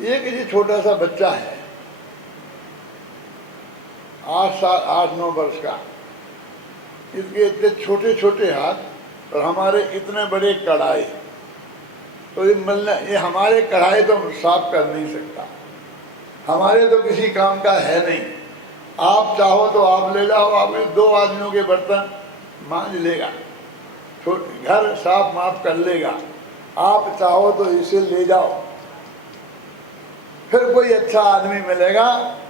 एक ये छोटा सा बच्चा है, 8-9 वर्ष का, इसके इतने छोटे छोटे हाथ और हमारे इतने बड़े कढ़ाई, तो ये हमारे कढ़ाई तो साफ कर नहीं सकता, हमारे तो किसी काम का है नहीं। आप चाहो तो आप ले जाओ, आप 2 आदमियों के बर्तन मांज लेगा, घर साफ माफ कर लेगा। आप चाहो तो इसे ले जाओ, फिर कोई अच्छा आदमी मिलेगा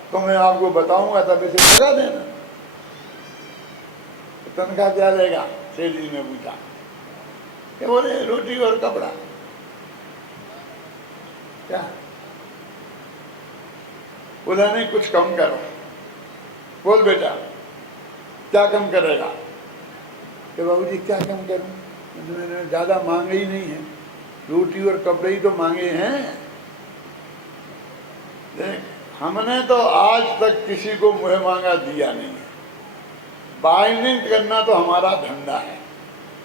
तो मैं आपको बताऊंगा, तब इसे लगा देना। तनख्वाह क्या लेगा? सेठ जी ने पूछा। क्या बोले? रोटी और कपड़ा। क्या बोला? नहीं, कुछ कम करो। बोल बेटा, क्या कम करेगा? कि बाबूजी क्या कम करूं, मैंने ज्यादा मांगे ही नहीं है, रोटी और कपड़े ही तो मांगे हैं। देख, हमने तो आज तक किसी को मुँह मांगा दिया नहीं है। बार्गेनिंग करना तो हमारा धंधा है,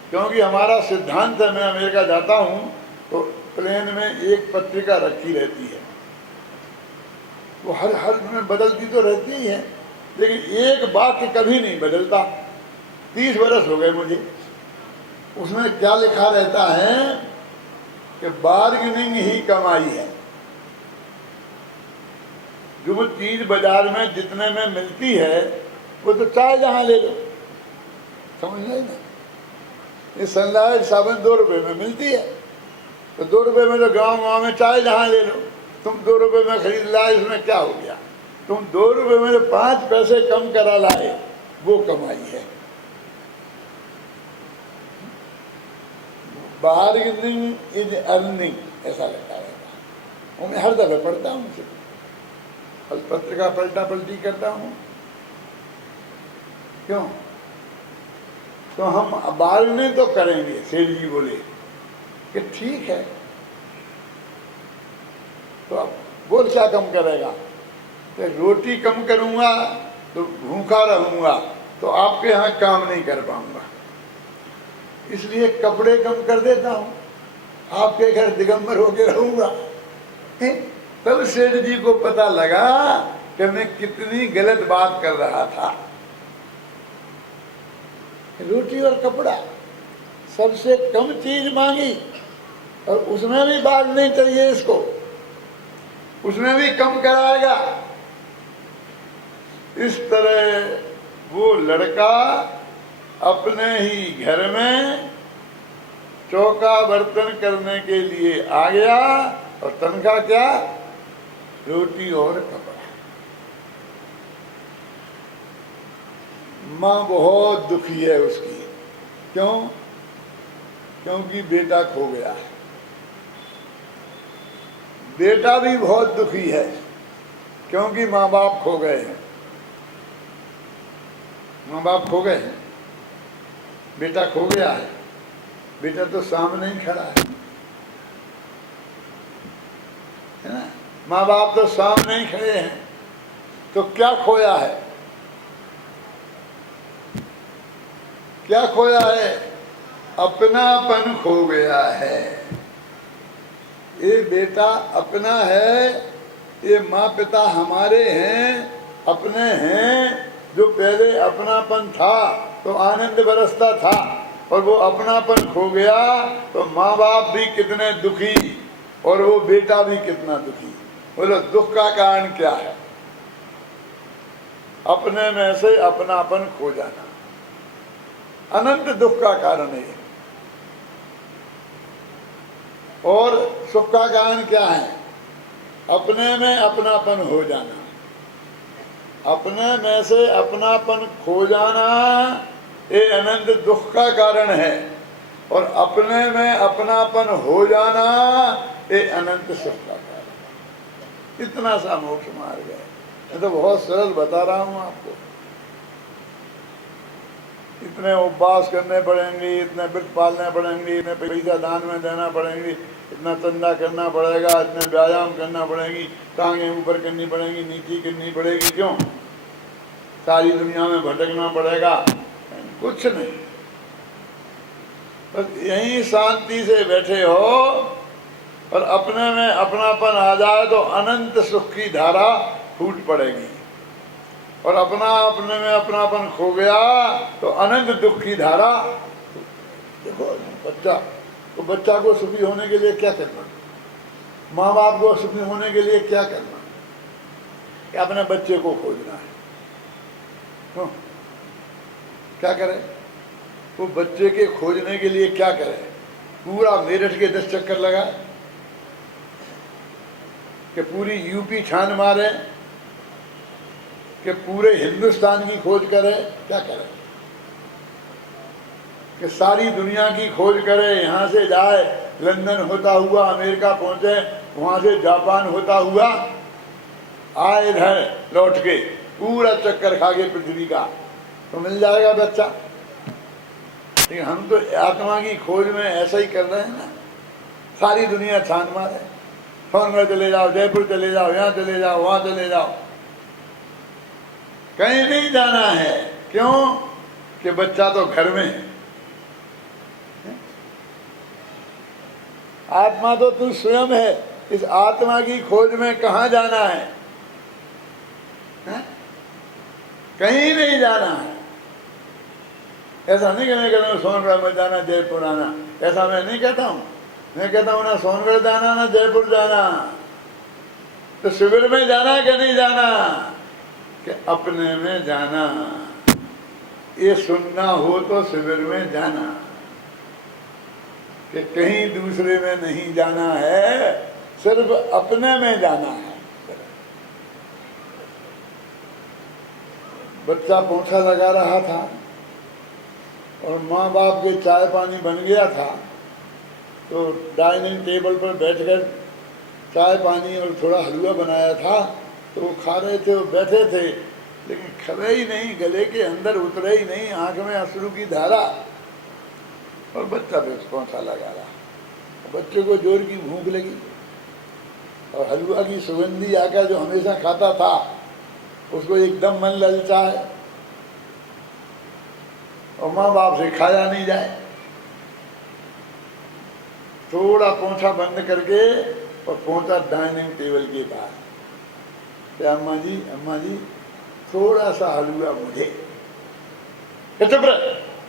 क्योंकि हमारा सिद्धांत है। मैं अमेरिका जाता हूँ तो प्लेन में एक पत्रिका रखी रहती है, वो हर में बदलती तो रहती ही है, लेकिन एक वाक्य कभी नहीं बदलता। 30 वर्ष हो गए मुझे। उसमें क्या लिखा रहता है कि बार्गेनिंग ही कमाई है। जो चीज बाजार में जितने में मिलती है वो तो चाहे जहां ले लो, समझ रहे ना? ये सनलाइट साबुन 2 रुपए में मिलती है, तो 2 रुपए में तो गांव में चाहे जहां ले लो। तुम 2 रुपए में खरीद लाए, इसमें क्या हो गया? तुम 2 रुपए में तो 5 पैसे कम करा लाए, वो कमाई है। बार्गेनिंग इज अर्निंग, ऐसा लगता रहता। वो मैं हर दफे पढ़ता हूँ, पत्रिका पलटा पलटी करता हूँ। क्यों? तो हम बार्गेनिंग तो करेंगे। सेठ जी बोले कि ठीक है, तो अब बोल क्या कम करेगा? तो रोटी कम करूंगा तो भूखा रहूंगा, तो आपके यहाँ काम नहीं कर पाऊंगा, इसलिए कपड़े कम कर देता हूं, आपके घर दिगंबर होके रहूंगा। तब सेठ जी को पता लगा कि मैं कितनी गलत बात कर रहा था। रोटी और कपड़ा सबसे कम चीज मांगी, और उसमें भी बात नहीं चाहिए इसको, उसमें भी कम कराएगा। इस तरह वो लड़का अपने ही घर में चौका बर्तन करने के लिए आ गया, और तनख्वाह क्या? रोटी और कपड़ा। माँ बहुत दुखी है उसकी। क्यों? क्योंकि बेटा खो गया है। बेटा भी बहुत दुखी है, क्योंकि माँ बाप खो गए हैं। माँ बाप खो गए हैं, बेटा खो गया है। बेटा तो सामने ही खड़ा है ना? माँ बाप तो सामने ही खड़े हैं, तो क्या खोया है? क्या खोया है? अपनापन खो गया है। ये बेटा अपना है, ये माँ पिता हमारे हैं, अपने हैं। जो पहले अपनापन था तो आनंद बरसता था, और वो अपनापन खो गया तो माँ बाप भी कितने दुखी, और वो बेटा भी कितना दुखी। बोलो, दुख का कारण क्या है? अपने में से अपनापन खो जाना अनंत दुख का कारण है। और सुख का कारण क्या है? अपने में अपनापन हो जाना। अपने में से अपनापन खो जाना ये अनंत दुख का कारण है, और अपने में अपनापन हो जाना ये अनंत सुख का कारण है। इतना सा मोक्ष मार्ग है। मैं तो बहुत सरल बता रहा हूं आपको। इतने उपवास करने पड़ेंगे, इतने व्रत पालने पड़ेंगे, इतने पैसा दान में देना पड़ेंगे, इतना चंदा करना पड़ेगा, इतने व्यायाम करना पड़ेगी, टांगें ऊपर करनी पड़ेंगी, नीचे करनी पड़ेगी। क्यों? सारी दुनिया में भटकना पड़ेगा? कुछ नहीं, बस यहीं शांति से बैठे हो और अपने में अपनापन आ जाए तो अनंत सुख की धारा फूट पड़ेगी, और अपने में अपनापन खो गया तो अनंत दुख की धारा। देखो बच्चा को सुखी होने के लिए क्या करना, माँ बाप को सुखी होने के लिए क्या करना, कि अपने बच्चे को खोजना है। क्यों? क्या करे वो बच्चे के खोजने के लिए? क्या करे? पूरा मेरठ के 10 चक्कर लगाए, कि पूरी यूपी छान मारे, कि पूरे हिंदुस्तान की खोज करे? क्या करे? कि सारी दुनिया की खोज करे, यहाँ से जाए लंदन होता हुआ अमेरिका पहुंचे, वहां से जापान होता हुआ आए इधर लौट के पूरा चक्कर खा के पृथ्वी का, तो मिल जाएगा बच्चा। लेकिन हम तो आत्मा की खोज में ऐसा ही कर रहे हैं ना, सारी दुनिया छान मारे, सोनगढ़ चले जाओ, जयपुर चले जाओ, यहाँ चले जाओ, वहां चले जाओ, कहीं नहीं जाना है। क्यों? कि बच्चा तो घर में है। आत्मा तो तू स्वयं है, इस आत्मा की खोज में कहाँ जाना है? कहीं नहीं जाना है। ऐसा नहीं कि मैं कहता हूँ सोनगढ़ में जाना, जयपुर आना, ऐसा मैं नहीं कहता हूँ। मैं कहता हूँ ना सोनगढ़ जाना ना जयपुर जाना, तो शिविर में जाना कि नहीं जाना, कि अपने में जाना। ये सुनना हो तो शिविर में जाना, कि कहीं दूसरे में नहीं जाना है, सिर्फ अपने में जाना है। बच्चा पोंछा लगा रहा था और माँ बाप के चाय पानी बन गया था, तो डाइनिंग टेबल पर बैठकर चाय पानी और थोड़ा हलवा बनाया था, तो वो खा रहे थे, वो बैठे थे, लेकिन खबे ही नहीं, गले के अंदर उतरे ही नहीं, आंख में अश्रु की धारा, और बच्चा भी पोंछा लगा रहा। बच्चे को जोर की भूख लगी और हलवा की सुगंधी आकर जो हमेशा खाता था उसको एकदम मन ललचाए, और माँ बाप से खाया नहीं जाए। थोड़ा पोंछा बंद करके और पहुंचा डाइनिंग टेबल के पास, अम्मा जी थोड़ा सा हलवा मुझे। चुप रह,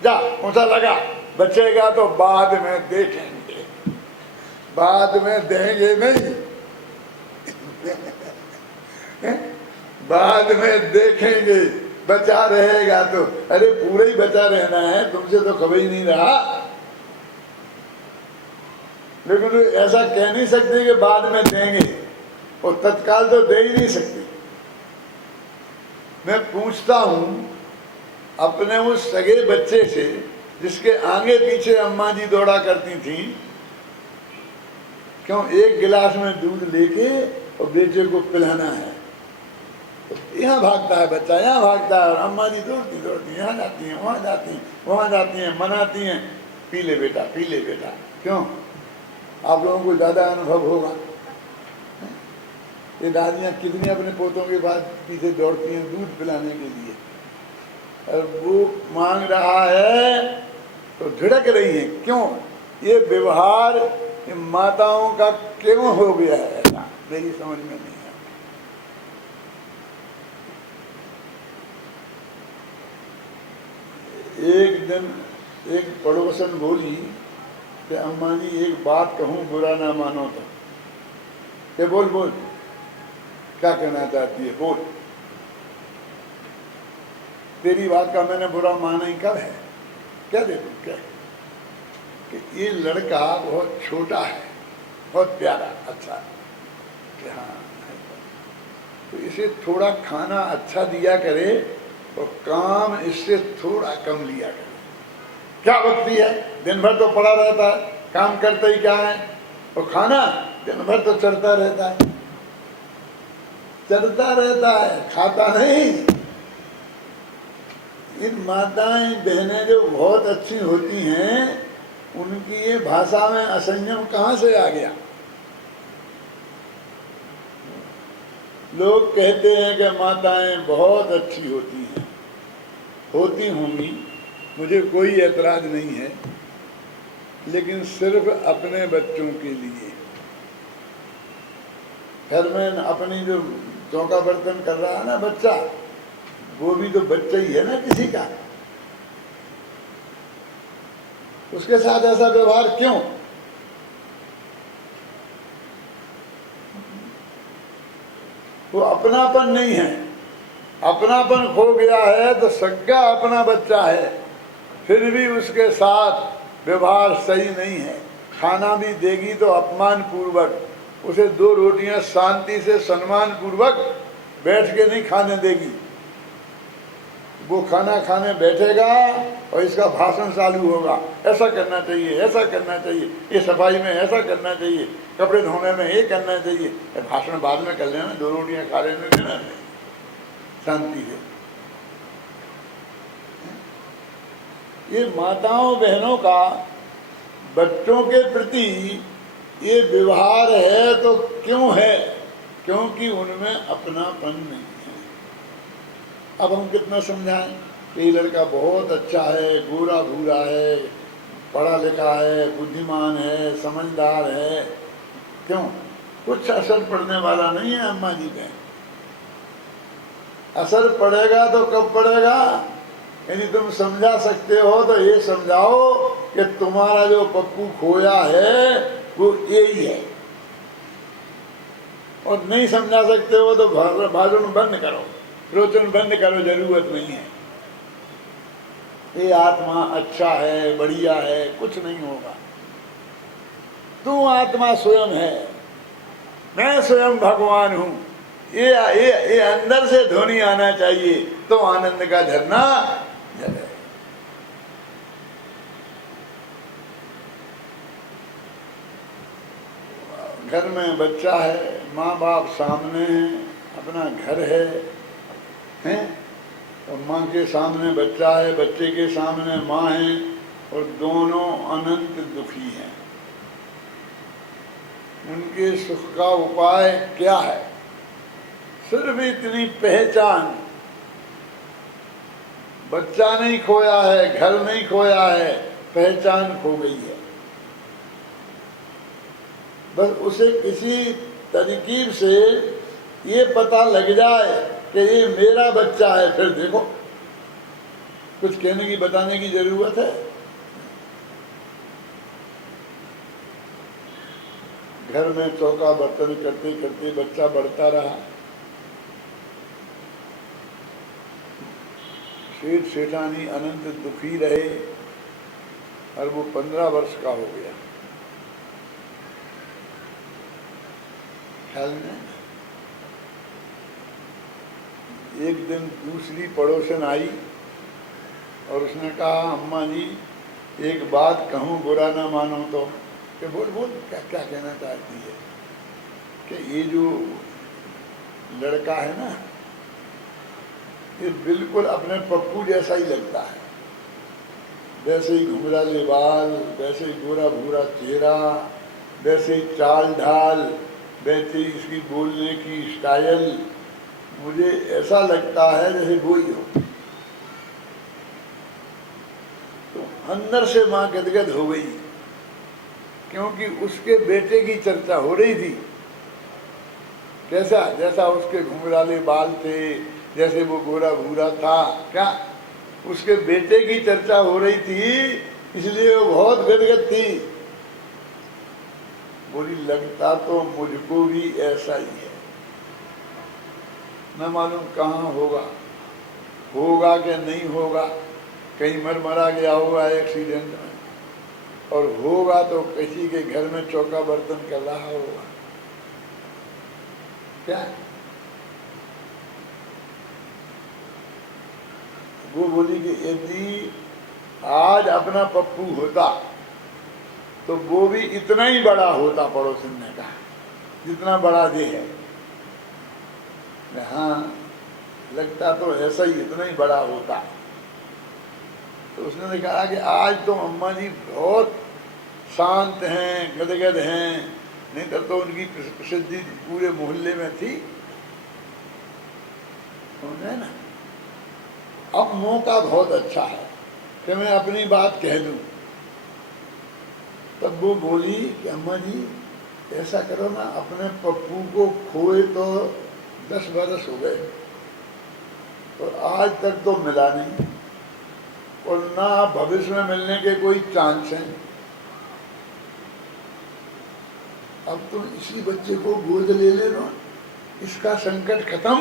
जा पोंछा लगा, बचेगा तो बाद में देखेंगे, बाद में देंगे नहीं बाद में देखेंगे, बचा रहेगा तो। अरे पूरा ही बचा रहना है, तुमसे तो कभी ही नहीं रहा। लेकिन तो ऐसा कह नहीं सकते कि बाद में देंगे, और तत्काल तो दे ही नहीं सकते। मैं पूछता हूं अपने उस सगे बच्चे से जिसके आगे पीछे अम्मा जी दौड़ा करती थी, क्यों एक गिलास में दूध लेके और बेटे को पिलाना है, तो यहाँ भागता है बच्चा, यहाँ भागता है, और अम्मा जी दौड़ती यहाँ जाती हैं, वहाँ जाती हैं, वहाँ जाती हैं, मनाती हैं, पी ले बेटा, पी ले बेटा। क्यों? आप लोगों को ज़्यादा अनुभव होगा। ये दादियाँ कितनी अपने पोतों के पास पीछे दौड़ती हैं दूध पिलाने के लिए, और वो मांग रहा है तो झिड़क रही है। क्यों? ये व्यवहार ये माताओं का क्यों हो गया है ऐसा, मेरी समझ में नहीं आता। एक दिन एक पड़ोसन बोली कि अम्मा जी एक बात कहूँ, बुरा ना मानो तो। ये बोल क्या कहना चाहती है, बोल। तेरी बात का मैंने बुरा माना ही कब है, क्या दे दूँ क्या? कि ये लड़का बहुत छोटा है, बहुत प्यारा, अच्छा, कि हाँ, तो इसे थोड़ा खाना अच्छा दिया करे और काम इससे थोड़ा कम लिया करे। क्या बकती है, दिन भर तो पड़ा रहता है, काम करते ही क्या है, और खाना दिन भर तो चढ़ता रहता है, खाता नहीं। इन माताएं बहनें जो बहुत अच्छी होती हैं, उनकी ये भाषा में असंयम कहाँ से आ गया? लोग कहते हैं कि माताएं बहुत अच्छी होती हैं, होती होंगी, मुझे कोई ऐतराज नहीं है, लेकिन सिर्फ अपने बच्चों के लिए। घर में अपनी जो चौका बर्तन कर रहा है ना बच्चा, वो भी तो बच्चा ही है ना किसी का, उसके साथ ऐसा व्यवहार क्यों? वो अपनापन नहीं है, अपनापन खो गया है तो सगा अपना बच्चा है, फिर भी उसके साथ व्यवहार सही नहीं है। खाना भी देगी तो अपमान पूर्वक, उसे 2 रोटियां शांति से सम्मान पूर्वक बैठ के नहीं खाने देगी। वो खाना खाने बैठेगा और इसका भाषण चालू होगा, ऐसा करना चाहिए, ऐसा करना चाहिए, ये सफाई में ऐसा करना चाहिए, कपड़े धोने में ये करना चाहिए। भाषण बाद में कर लेना, 2 रोटियां खा लेने देना शांति से। ये माताओं बहनों का बच्चों के प्रति ये व्यवहार है तो क्यों है? क्योंकि उनमें अपनापन नहीं है। अब हम कितना समझाएं कि ये लड़का बहुत अच्छा है, गोरा भूरा है, पढ़ा लिखा है, बुद्धिमान है, समझदार है, क्यों? कुछ असर पड़ने वाला नहीं है अम्मा जी पे। असर पड़ेगा तो कब पड़ेगा? यदि तुम समझा सकते हो तो ये समझाओ कि तुम्हारा जो पप्पू खोया है वो यही है, और नहीं समझा सकते हो तो भाषण बंद करो, रोचन बंद करो, जरूरत नहीं है। ये आत्मा अच्छा है, बढ़िया है, कुछ नहीं होगा। तू आत्मा स्वयं है, मैं स्वयं भगवान हूं, ये अंदर से ध्वनि आना चाहिए तो आनंद का झरना झरे। घर में बच्चा है, माँ बाप सामने हैं, अपना घर है, हैं? और माँ के सामने बच्चा है, बच्चे के सामने माँ है, और दोनों अनंत दुखी हैं। उनके सुख का उपाय क्या है? सिर्फ इतनी पहचान, बच्चा नहीं खोया है, घर नहीं खोया है, पहचान खो गई है। बस उसे किसी तरकीब से ये पता लग जाए कि ये मेरा बच्चा है, फिर देखो कुछ कहने की बताने की जरूरत है। घर में चौका बर्तन करते करते बच्चा बढ़ता रहा, सेठ सेठानी अनंत दुखी रहे, और वो 15 वर्ष का हो गया। ख्याल में एक दिन दूसरी पड़ोसन आई और उसने कहा, अम्मा जी एक बात कहूँ, बुरा ना मानो तो। कि बोल बोल, क्या क्या कहना चाहती है? कि ये जो लड़का है ना, ये बिल्कुल अपने पप्पू जैसा ही लगता है, वैसे ही घुंघराले बाल, वैसे ही गोरा भूरा चेहरा, वैसे ही चाल ढाल, वैसे ही इसकी बोलने की स्टाइल, मुझे ऐसा लगता है जैसे वो ही हो। तो अंदर से माँ गदगद हो गई, क्योंकि उसके बेटे की चर्चा हो रही थी। कैसा? जैसा उसके घुंघराले बाल थे, जैसे वो गोरा भूरा था, क्या उसके बेटे की चर्चा हो रही थी, इसलिए वो बहुत गदगद थी। बोली, लगता तो मुझको भी ऐसा ही है, न मालूम कहाँ होगा, होगा कि नहीं होगा, कहीं मर मरा गया होगा एक्सीडेंट में, और होगा तो किसी के घर में चौका बर्तन कर रहा होगा। क्या? वो बोली कि यदि आज अपना पप्पू होता तो वो भी इतना ही बड़ा होता, पड़ोसन ने कहा, जितना बड़ा ये है। हाँ, लगता तो ऐसा ही, इतना ही बड़ा होता। तो उसने कहा कि आज तो अम्मा जी बहुत शांत हैं, गदगद हैं, नहीं तो उनकी प्रसिद्धि पूरे मोहल्ले में थी, समझे ना। अब मौका बहुत अच्छा है कि मैं अपनी बात कह दूं। तब वो बोली कि अम्मा जी ऐसा करो ना, अपने पप्पू को खोए तो 10 बरस हो गए और आज तक तो मिला नहीं, और ना भविष्य में मिलने के कोई चांस हैं। अब तुम इसी बच्चे को गोद ले लेना, इसका संकट खत्म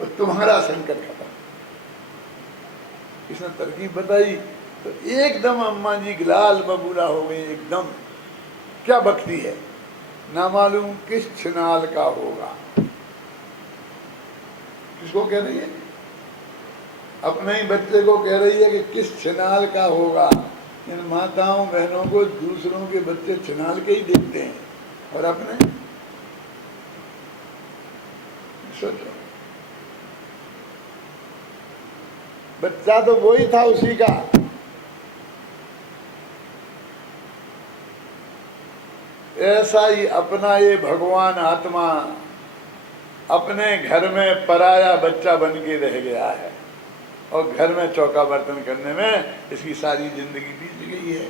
और तुम्हारा संकट खत्म। इसने तरकीब बताई तो एकदम अम्मा जी लाल बबूला हो गई एकदम। क्या भक्ति है, ना मालूम किस छिनाल का होगा। किसको कह रही है? अपने ही बच्चे को कह रही है कि किस छिनाल का होगा। इन माताओं बहनों को दूसरों के बच्चे छिनाल के ही देखते हैं, और अपने सोचो, बच्चा तो वही था उसी का। ऐसा ही अपना ये भगवान आत्मा अपने घर में पराया बच्चा बन के रह गया है, और घर में चौका बर्तन करने में इसकी सारी जिंदगी बीत गई है।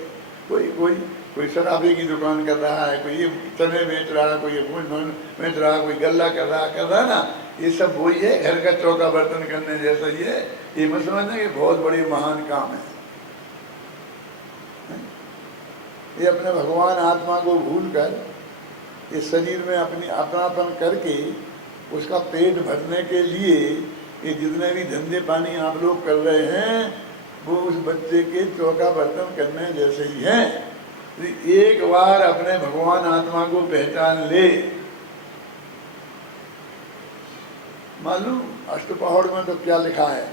कोई शराबे की दुकान कर रहा है, कोई ये चने बेच रहा है, कोई ये भून बेच रहा है, कोई गल्ला कर रहा है ना। ये सब वही है, घर का चौका बर्तन करने जैसा ही है। ये मत समझना कि बहुत बड़ी महान काम है। ये अपने भगवान आत्मा को भूल कर इस शरीर में अपनापन करके उसका पेट भरने के लिए ये जितने भी धंधे पानी आप लोग कर रहे हैं वो उस बच्चे के चौका बर्तन करने जैसे ही हैं। एक बार अपने भगवान आत्मा को पहचान ले। मालूम अष्टपहड़ में तो क्या लिखा है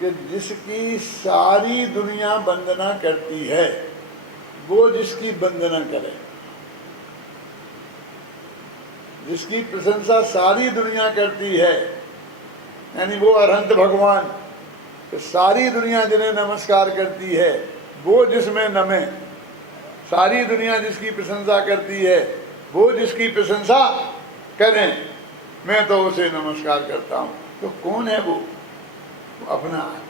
कि जिसकी सारी दुनिया वंदना करती है वो जिसकी वंदना करे, जिसकी प्रशंसा सारी दुनिया करती है, यानी वो अरहंत भगवान, तो सारी दुनिया जिन्हें नमस्कार करती है वो जिसमें नमे। सारी दुनिया जिसकी प्रशंसा करती है वो जिसकी प्रशंसा करें, मैं तो उसे नमस्कार करता हूं। तो कौन है वो? अपना आत्मा।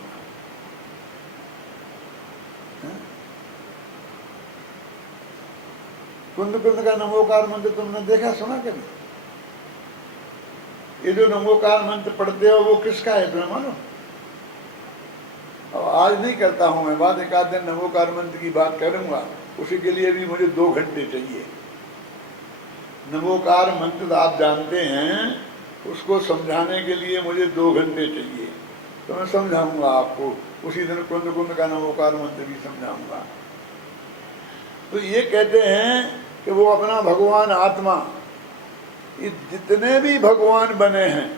कुंद कुंद का नमोकार मंत्र तुमने देखा सुना कभी? ये जो नमोकार मंत्र पढ़ते हो वो किसका है तुम्हें मालूम? अब आज नहीं करता हूं मैं बात, एक आध दिन नमोकार मंत्र की बात करूंगा, उसी के लिए भी मुझे 2 घंटे चाहिए। नमोकार मंत्र आप जानते हैं, उसको समझाने के लिए मुझे 2 घंटे चाहिए, तो मैं समझाऊंगा आपको। उसी दिन कुंद कुंद का नमोकार मंत्र भी समझाऊंगा। तो ये कहते हैं कि वो अपना भगवान आत्मा, ये जितने भी भगवान बने हैं,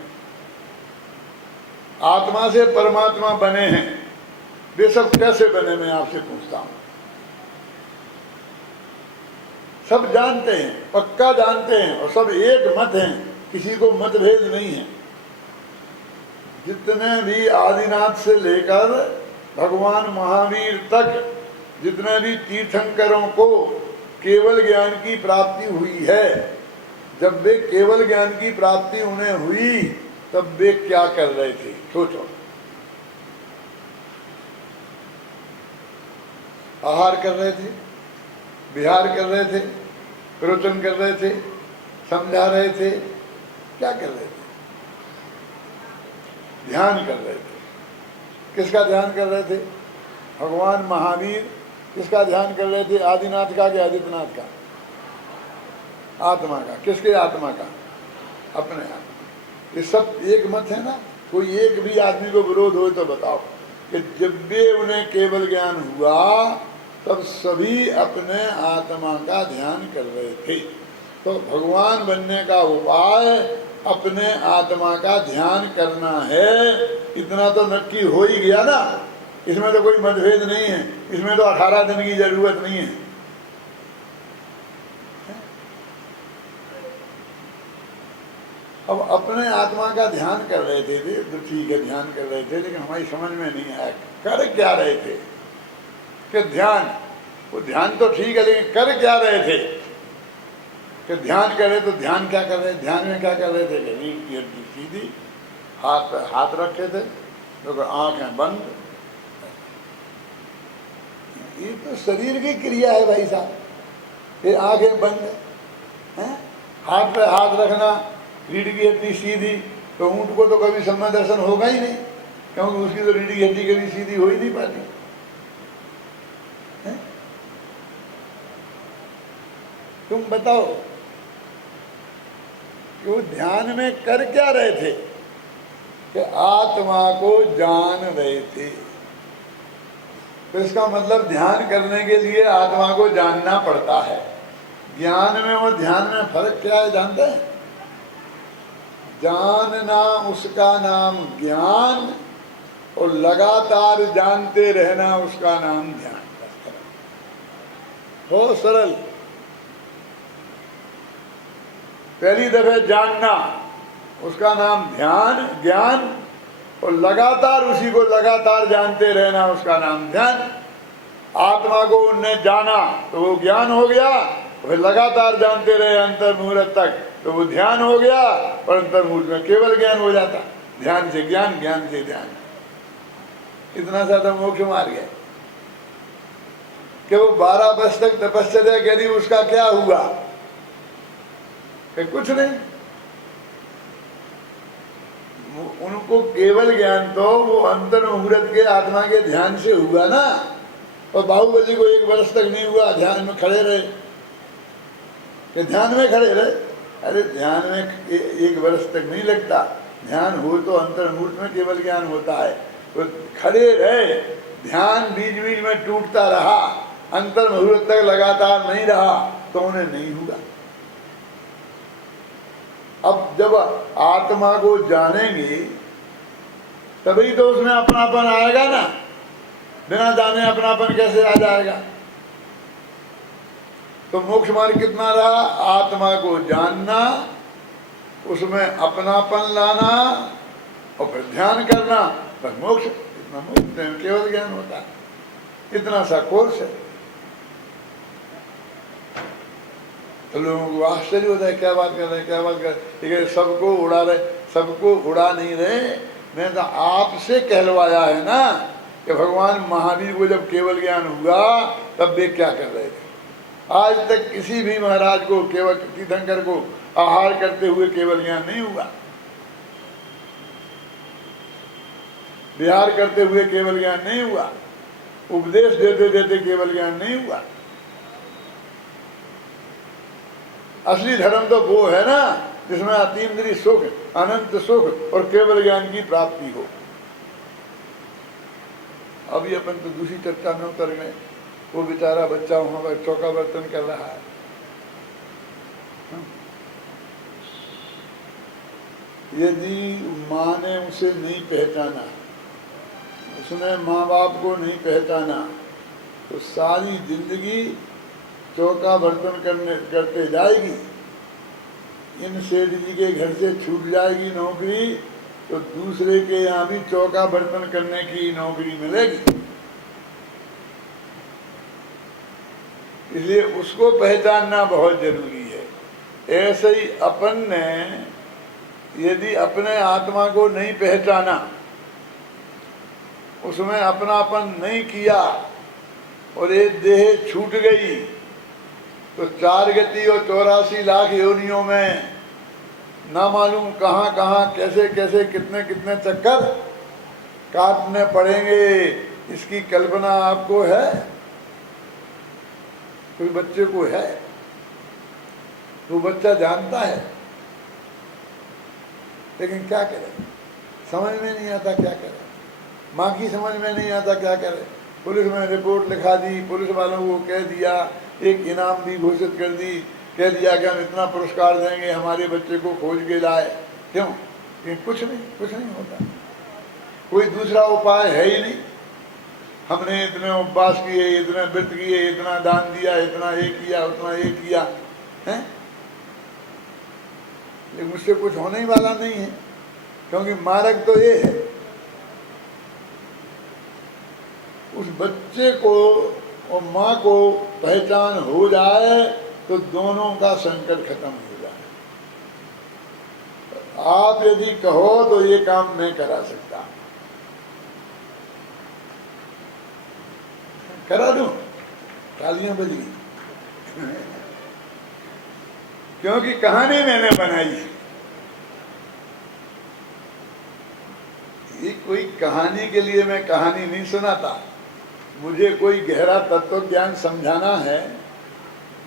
आत्मा से परमात्मा बने हैं, वे सब कैसे बने मैं आपसे पूछता हूं। सब जानते हैं, पक्का जानते हैं, और सब एक मत हैं, किसी को मतभेद नहीं है। जितने भी आदिनाथ से लेकर भगवान महावीर तक जितने भी तीर्थंकरों को केवल ज्ञान की प्राप्ति हुई है, जब वे केवल ज्ञान की प्राप्ति उन्हें हुई तब वे क्या कर रहे थे? सोचो। आहार कर रहे थे, विहार कर रहे थे, प्रवचन कर रहे थे, समझा रहे थे, क्या कर रहे थे? ध्यान कर रहे थे। किसका ध्यान कर रहे थे? भगवान महावीर किसका ध्यान कर रहे थे? आदिनाथ का कि आदित्यनाथ का? आत्मा का। किसके आत्मा का? अपने आत्मा। ये सब एक मत है ना। कोई एक भी आदमी को विरोध हो तो बताओ कि जब भी उन्हें केवल ज्ञान हुआ तब सभी अपने आत्मा का ध्यान कर रहे थे। तो भगवान बनने का उपाय अपने आत्मा का ध्यान करना है। इतना तो नक्की हो ही गया ना, इसमें तो कोई मतभेद नहीं है, इसमें तो 18 दिन की जरूरत नहीं है। अब अपने आत्मा का ध्यान कर रहे थे, तो ठीक है ध्यान कर रहे थे, लेकिन हमारी समझ में नहीं आया कर क्या रहे थे। कि ध्यान, वो ध्यान तो ठीक है लेकिन कर क्या रहे थे? कि ध्यान कर रहे तो ध्यान क्या कर रहे? ध्यान में क्या कर रहे थे? रीढ़ की हड्डी सीधी, हाथ पर हाथ रखे थे, तो आंखें बंद। ये तो शरीर की क्रिया है भाई साहब। फिर आंखें बंद हैं, हाथ पे हाथ रखना, रीढ़ की हड्डी सीधी, तो ऊंट को तो कभी समय दर्शन होगा ही नहीं, क्योंकि उसकी तो रीढ़ की हड्डी कभी सीधी हो ही नहीं पाती है? तुम बताओ कि वो ध्यान में कर क्या रहे थे? कि आत्मा को जान रहे थे। तो इसका मतलब ध्यान करने के लिए आत्मा को जानना पड़ता है। ज्ञान में और ध्यान में फर्क क्या है जानते हैं? जानना उसका नाम ज्ञान, और लगातार जानते रहना उसका नाम ध्यान। बहुत सरल। पहली दफे जानना उसका नाम ध्यान ज्ञान, और लगातार उसी को लगातार जानते रहना उसका नाम ध्यान। आत्मा को उनने जाना तो वो ज्ञान हो गया, फिर लगातार जानते रहे अंतर्मुहूर्त तक तो वो ध्यान हो गया, और अंतर्मुहूर्त में केवल ज्ञान हो जाता। ध्यान से ज्ञान, ज्ञान से ध्यान। इतना सा मोक्ष मार्ग है कि वो 12 वर्ष तक तपश्चर्या करी, उसका क्या हुआ? कि कुछ नहीं। उनको केवल ज्ञान तो वो अंतर्मुहूर्त के आत्मा के ध्यान से हुआ ना। और बाहुबली को 1 वर्ष तक नहीं हुआ, ध्यान में खड़े रहे। कि ध्यान में खड़े रहे? अरे ध्यान में 1 वर्ष तक नहीं लगता। ध्यान हो तो अंतर्मुहूर्त में केवल ज्ञान होता है। तो खड़े रहे, ध्यान बीच बीच में टूटता रहा, अंतर्मुहूर्त तक लगातार नहीं रहा, तो उन्हें नहीं हुआ। अब जब आत्मा को जानेंगे तभी तो उसमें अपनापन आएगा ना। बिना जाने अपनापन कैसे आ जाएगा? तो मोक्ष मार्ग कितना रहा? आत्मा को जानना, उसमें अपनापन लाना, और फिर ध्यान करना, बस मोक्ष। इतना मोक्ष में केवल ज्ञान होता है। इतना सा कोर्स है। तो लोगों को आश्चर्य होता है, क्या बात कर रहे हैं, क्या बात कर रहे हैं? सबको उड़ा रहे। सबको उड़ा नहीं रहे। मैंने तो आपसे कहलवाया है ना कि भगवान महावीर को जब केवल ज्ञान हुआ तब वे क्या कर रहे थे। आज तक किसी भी महाराज को, केवल तीर्थंकर को आहार करते हुए केवल ज्ञान नहीं हुआ। विहार करते हुए केवल ज्ञान नहीं हुआ। उपदेश देते देते केवल ज्ञान नहीं हुआ। असली धर्म तो वो है ना जिसमें अतीन्द्रिय सुख, अनंत सुख और केवल ज्ञान की प्राप्ति हो। अभी अपन तो दूसरी चर्चा में उतर गए। वो बेचारा बच्चा वहां पर चौका बर्तन कर रहा है। यदि माँ ने उसे नहीं पहचाना, उसने माँ बाप को नहीं पहचाना, तो सारी जिंदगी चौका बर्तन करते जाएगी। इन सेठ जी के घर से छूट जाएगी नौकरी, तो दूसरे के यहाँ भी चौका बर्तन करने की नौकरी मिलेगी। इसलिए उसको पहचानना बहुत जरूरी है। ऐसे ही अपन ने यदि अपने आत्मा को नहीं पहचाना, उसमें अपनापन नहीं किया, और ये देह छूट गई, तो 4 गति और 84 लाख योनियों में ना मालूम कहाँ कहाँ कैसे कैसे कितने कितने चक्कर काटने पड़ेंगे। इसकी कल्पना आपको है? कोई बच्चे को है? वो बच्चा जानता है, लेकिन क्या करे? समझ में नहीं आता क्या करे। माँ की समझ में नहीं आता क्या करे। पुलिस में रिपोर्ट लिखा दी, पुलिस वालों को कह दिया, एक इनाम भी घोषित कर दी, कह दिया कि हम इतना पुरस्कार देंगे हमारे बच्चे को खोज के लाए। क्यों? कि कुछ नहीं होता। कोई दूसरा उपाय है ही नहीं। हमने इतने उपवास किए, इतने व्रत किए, इतना दान दिया, इतना ये किया, उतना ये किया है, लेकिन मुझसे कुछ होने ही वाला नहीं है, क्योंकि मार्ग तो ये है। उस बच्चे को और माँ को पहचान हो जाए तो दोनों का संकट खत्म हो जाए। आप यदि कहो तो ये काम मैं करा सकता, करा दूं। तालियां बज गई। क्योंकि कहानी मैंने बनाई है। ये कोई कहानी के लिए मैं कहानी नहीं सुनाता। मुझे कोई गहरा तत्व ज्ञान समझाना है,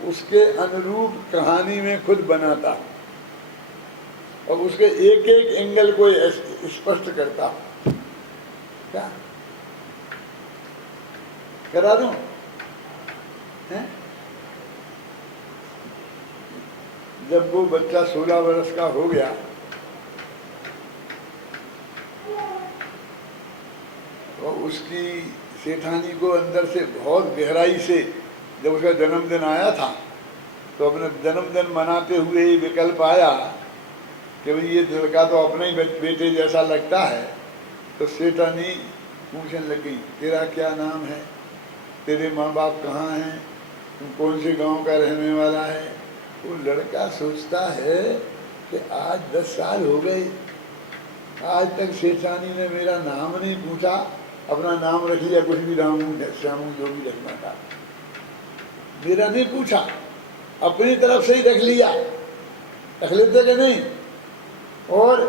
उसके अनुरूप कहानी में खुद बनाता हूं और उसके एक एक एंगल को स्पष्ट करता हूं। क्या करा दूं? जब वो बच्चा 16 वर्ष का हो गया तो उसकी सेठानी को अंदर से बहुत गहराई से, जब उसका जन्मदिन आया था तो अपने जन्मदिन मनाते हुए ही विकल्प आया कि भाई ये लड़का तो अपने ही बेटे जैसा लगता है। तो सेठानी पूछने लगी, तेरा क्या नाम है, तेरे माँ बाप कहाँ हैं, तुम कौन से गांव का रहने वाला है? वो लड़का सोचता है कि आज 10 साल हो गए, आज तक सेठानी ने मेरा नाम नहीं पूछा, अपना नाम रख लिया, कुछ भी रामू श्यामू जो भी रखना था, मेरा नहीं पूछा, अपनी तरफ से ही रख लिया। रख लेते कि नहीं? और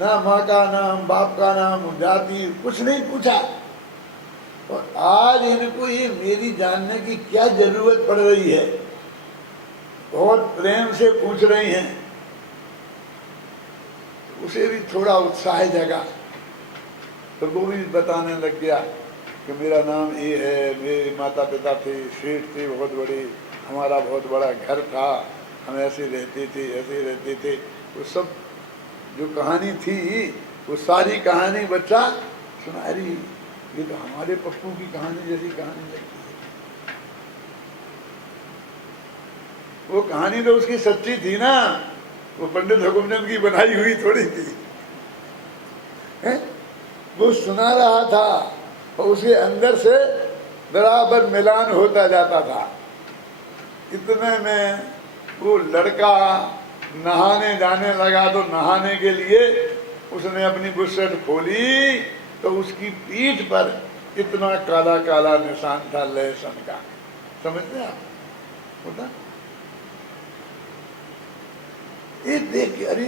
ना माँ का नाम, बाप का नाम, जाति, कुछ नहीं पूछा। और आज इनको ये मेरी जानने की क्या जरूरत पड़ रही है, बहुत प्रेम से पूछ रही हैं। उसे भी थोड़ा उत्साह जगा तो वो भी बताने लग गया कि मेरा नाम ये है, मेरे माता पिता थे, सेठ थे बहुत बड़े, हमारा बहुत बड़ा घर था, हम ऐसे रहते थे, ऐसे रहते थे। वो सब जो कहानी थी वो सारी कहानी बच्चा सुना रही। ये तो हमारे पप्पू की कहानी जैसी कहानी लगती है। वो कहानी तो उसकी सच्ची थी ना, वो पंडित हुकुमचंद की बनाई हुई थोड़ी थी। वो सुना रहा था और उसके अंदर से बराबर मिलान होता जाता था। इतने में वो लड़का नहाने जाने लगा तो नहाने के लिए उसने अपनी बुशर्ट खोली तो उसकी पीठ पर इतना काला काला निशान था लहसुन का। समझते आप? होता ये देख के अरे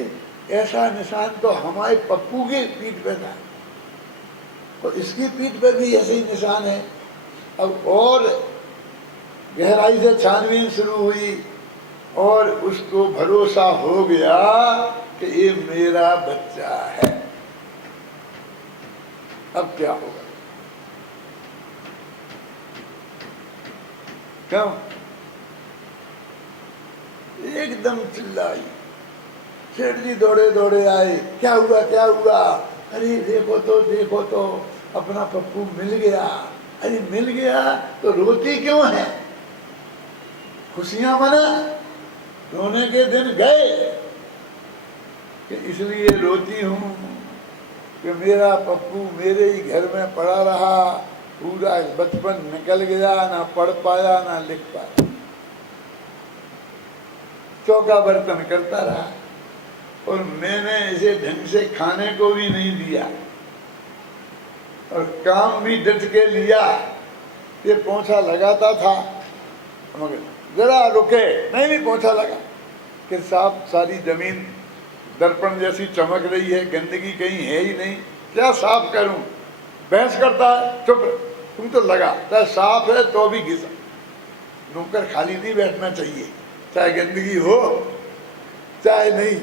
ऐसा निशान तो हमारे पप्पू की पीठ पे था और इसकी पीठ पे भी ऐसे ही निशान है। अब और गहराई से छानबीन शुरू हुई और उसको भरोसा हो गया कि ये मेरा बच्चा है। अब क्या होगा? क्यों? एकदम चिल्लाई। सेठ जी दौड़े दौड़े आए, क्या हुआ क्या हुआ? अरे देखो तो अपना पप्पू मिल गया। अरे मिल गया तो रोती क्यों है? खुशियां मना, रोने के दिन गए कि इसलिए रोती हूं कि मेरा पप्पू मेरे ही घर में पड़ा रहा, पूरा बचपन निकल गया, ना पढ़ पाया ना लिख पाया, चौका बर्तन करता रहा और मैंने इसे ढंग से खाने को भी नहीं दिया और काम भी डट के लिया। ये पोंछा लगाता था मगर जरा रुके, नहीं पोंछा लगा कि साफ सारी जमीन दर्पण जैसी चमक रही है, गंदगी कहीं है ही नहीं, क्या साफ करूं? बहस करता है, चुप तुम तो लगा, चाहे साफ है तो भी घिसा। नौकर खाली नहीं बैठना चाहिए, चाहे गंदगी हो चाहे नहीं।